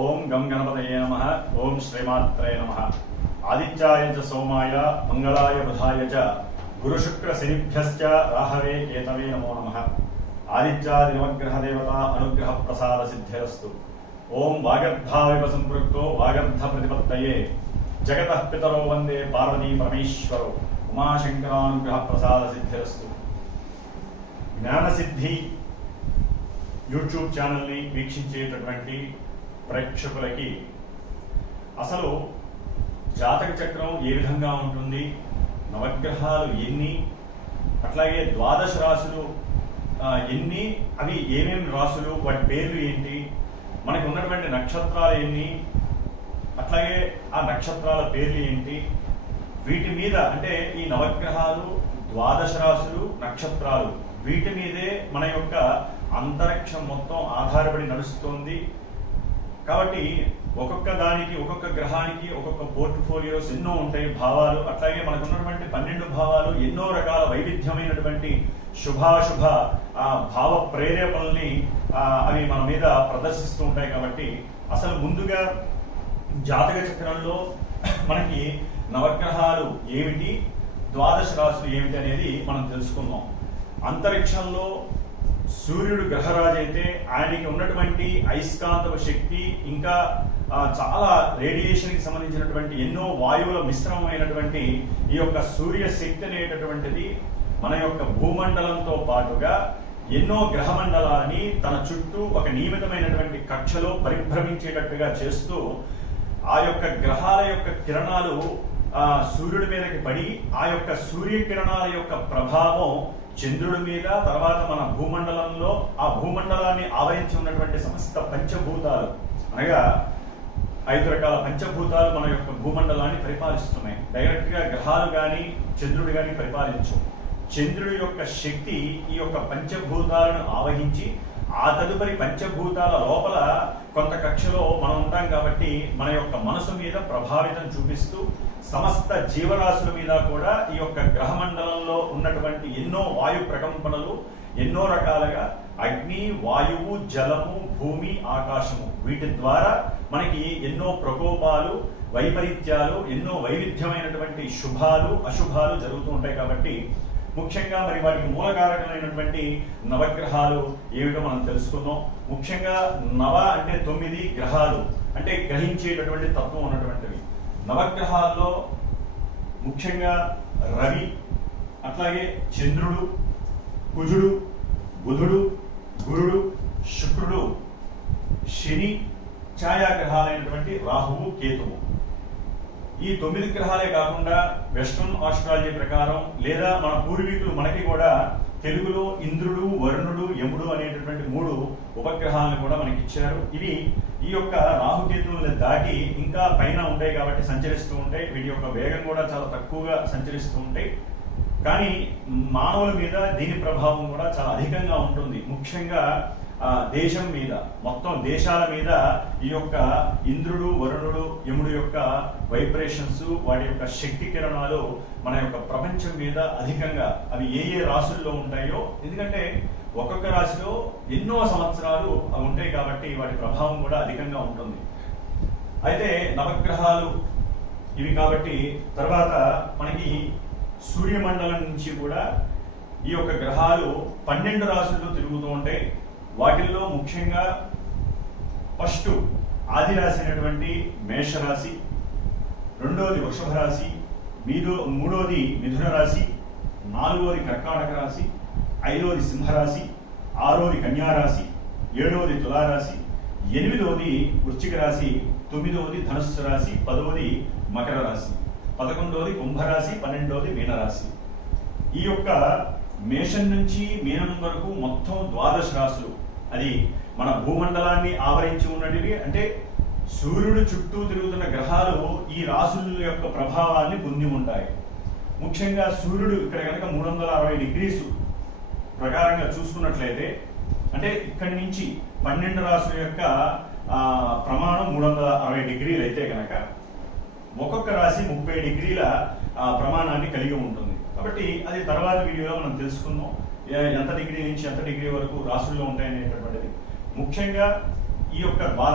ఓం గం గణపతయే నమ ఓం శ్రీమాత్రయ నమ. ఆదిత్యాయ చ సోమాయ మంగళాయ బుధాయ చ గురుశుక్ర శనిభ్యశ్చ రాహవే కేతవే నమో నమ. ఆదిత్యాది నవగ్రహ దేవత అనుగ్రహ ప్రసాద సిద్ధిరస్తు ఓం వాగర్ధావివ సంపృక్తో వాగర్ధ ప్రతిపత్తయే జగత పితరో వందే పార్వతీ పరమేశ్వరో. ఉమాశంకరానుగ్రహ ప్రసాద సిద్ధిరస్తు జ్ఞానసిద్ధి యూట్యూబ్ ఛానల్ని వీక్షించేటటువంటి ప్రేక్షకులకి. అసలు జాతక చక్రం ఏ విధంగా ఉంటుంది? నవగ్రహాలు ఎన్ని? అట్లాగే ద్వాదశ రాశులు ఎన్ని? అవి ఏమేమి రాశులు? వాటి పేర్లు ఏంటి? మనకు ఉన్నటువంటి నక్షత్రాలు ఎన్ని? అట్లాగే ఆ నక్షత్రాల పేర్లు ఏంటి? వీటి మీద అంటే ఈ నవగ్రహాలు ద్వాదశ రాశులు నక్షత్రాలు వీటి మీదే మన యొక్క అంతరిక్షం మొత్తం ఆధారపడి నడుస్తుంది. కాబట్టి ఒక్కొక్క దానికి ఒక్కొక్క గ్రహానికి ఒక్కొక్క పోర్ట్ఫోలియోస్ ఎన్నో ఉంటాయి భావాలు. అట్లాగే మనకు ఉన్నటువంటి పన్నెండు భావాలు ఎన్నో రకాల వైవిధ్యమైనటువంటి శుభాశుభ ఆ, భావ ప్రేరేపణల్ని అవి మన మీద ప్రదర్శిస్తూ ఉంటాయి కాబట్టి అసలు ముందుగా జాతక చక్రంలో మనకి నవగ్రహాలు ఏమిటి ద్వాదశ రాశులు ఏమిటి అనేది మనం తెలుసుకుందాం. అంతరిక్షంలో సూర్యుడు గ్రహరాజు అయితే ఆయనకి ఉన్నటువంటి అయస్కాంతవ శక్తి ఇంకా చాలా రేడియేషన్కి సంబంధించినటువంటి ఎన్నో వాయువుల మిశ్రమమైనటువంటి ఈ యొక్క సూర్య శక్తి అనేటటువంటిది మన యొక్క భూమండలంతో పాటుగా ఎన్నో గ్రహమండలాన్ని తన చుట్టూ ఒక నియమితమైనటువంటి కక్షలో పరిభ్రమించేటట్టుగా చేస్తూ ఆ యొక్క గ్రహాల యొక్క కిరణాలు సూర్యుడి మీదకి పడి ఆ యొక్క సూర్య కిరణాల యొక్క ప్రభావం చంద్రుడి మీద తర్వాత మన భూమండలంలో ఆ భూమండలాన్ని ఆవరించి ఉన్నటువంటి సమస్త పంచభూతాలు అనగా ఐదు రకాల పంచభూతాలు మన యొక్క భూమండలాన్ని పరిపాలిస్తున్నాయి. డైరెక్ట్గా గ్రహాలు కానీ చంద్రుడు కానీ పరిపాలించు చంద్రుడి యొక్క శక్తి ఈ యొక్క పంచభూతాలను ఆవహించి ఆ తదుపరి పంచభూతాల లోపల కొంత కక్షలో మనం ఉంటాం కాబట్టి మన యొక్క మనసు మీద ప్రభావితం చూపిస్తూ సమస్త జీవరాశుల మీద కూడా ఈ యొక్క గ్రహమండలంలో ఉన్నటువంటి ఎన్నో వాయు ప్రకంపనలు ఎన్నో రకాలుగా అగ్ని వాయువు జలము భూమి ఆకాశము వీటి ద్వారా మనకి ఎన్నో ప్రకోపాలు వైపరీత్యాలు ఎన్నో వైవిధ్యమైనటువంటి శుభాలు అశుభాలు జరుగుతూ ఉంటాయి కాబట్టి ముఖ్యంగా మరి వాటికి మూలకారకమైనటువంటి నవగ్రహాలు ఏమిటో మనం తెలుసుకుందాం. ముఖ్యంగా నవ అంటే తొమ్మిది గ్రహాలు అంటే గ్రహించేటటువంటి తత్వం ఉన్నటువంటివి. నవగ్రహాల్లో ముఖ్యంగా రవి అట్లాగే చంద్రుడు కుజుడు బుధుడు గురుడు శుక్రుడు శని ఛాయాగ్రహాలైనటువంటి రాహువు కేతువు. ఈ తొమ్మిది గ్రహాలే కాకుండా వెస్ట్రన్ ఆస్ట్రాలజీ ప్రకారం లేదా మన పూర్వీకులు మనకి కూడా తెలుగులో ఇంద్రుడు వరుణుడు యముడు అనేటటువంటి మూడు ఉపగ్రహాలను కూడా మనకి ఇచ్చారు ఇవి ఈ యొక్క రాహుకేతువులను దాటి ఇంకా పైన ఉంటాయి కాబట్టి సంచరిస్తూ ఉంటాయి. వీటి యొక్క వేగం కూడా చాలా తక్కువగా సంచరిస్తూ ఉంటాయి. కానీ మానవుల మీద దీని ప్రభావం కూడా చాలా అధికంగా ఉంటుంది. ముఖ్యంగా దేశం మీద మొత్తం దేశాల మీద ఈ యొక్క ఇంద్రుడు వరుణుడు యముడు యొక్క వైబ్రేషన్స్ వాటి యొక్క శక్తి కిరణాలు మన యొక్క ప్రపంచం మీద అధికంగా అవి ఏ ఏ రాశుల్లో ఉంటాయో ఎందుకంటే ఒక్కొక్క రాశిలో ఎన్నో సంవత్సరాలు అవి ఉంటాయి కాబట్టి వాటి ప్రభావం కూడా అధికంగా ఉంటుంది. అయితే నవగ్రహాలు ఇవి కాబట్టి తర్వాత మనకి సూర్యమండలం నుంచి కూడా ఈ యొక్క గ్రహాలు పన్నెండు రాశుల్లో తిరుగుతూ ఉంటాయి. వాటిల్లో ముఖ్యంగా ఫస్ట్ ఆది రాశి అయినటువంటి మేషరాశి రెండోది వృషభ రాశి మీదో మూడోది మిథున రాశి నాలుగోది కర్కాటక రాశి ఐదోది సింహరాశి ఆరోది కన్యారాశి ఏడవది తులారాశి ఎనిమిదవది వృశ్చిక రాశి తొమ్మిదవది ధనుస్సు రాశి పదవది మకర రాశి పదకొండవది కుంభరాశి పన్నెండవది మీనరాశి. ఈ యొక్క మేషం నుంచి మీనం వరకు మొత్తం ద్వాదశ రాశులు. అది మన భూమండలాన్ని ఆవరించి ఉన్నటివి అంటే సూర్యుడు చుట్టూ తిరుగుతున్న గ్రహాలు ఈ రాశుల యొక్క ప్రభావాన్ని పొంది ఉంటాయి. ముఖ్యంగా సూర్యుడు ఇక్కడ కనుక మూడు వందల అరవై డిగ్రీస్ ప్రకారంగా చూసుకున్నట్లయితే అంటే ఇక్కడి నుంచి పన్నెండు రాసుల యొక్క ప్రమాణం మూడు వందల అరవై డిగ్రీలు అయితే కనుక ఒక్కొక్క రాశి ముప్పై డిగ్రీల ప్రమాణాన్ని కలిగి ఉంటుంది. కాబట్టి అది తర్వాత వీడియోలో మనం తెలుసుకుందాం. ఎంత డిగ్రీ నుంచి ఎంత డిగ్రీ వరకు రాష్ట్రంలో ఉంటాయనేటటువంటిది. ముఖ్యంగా ఈ యొక్క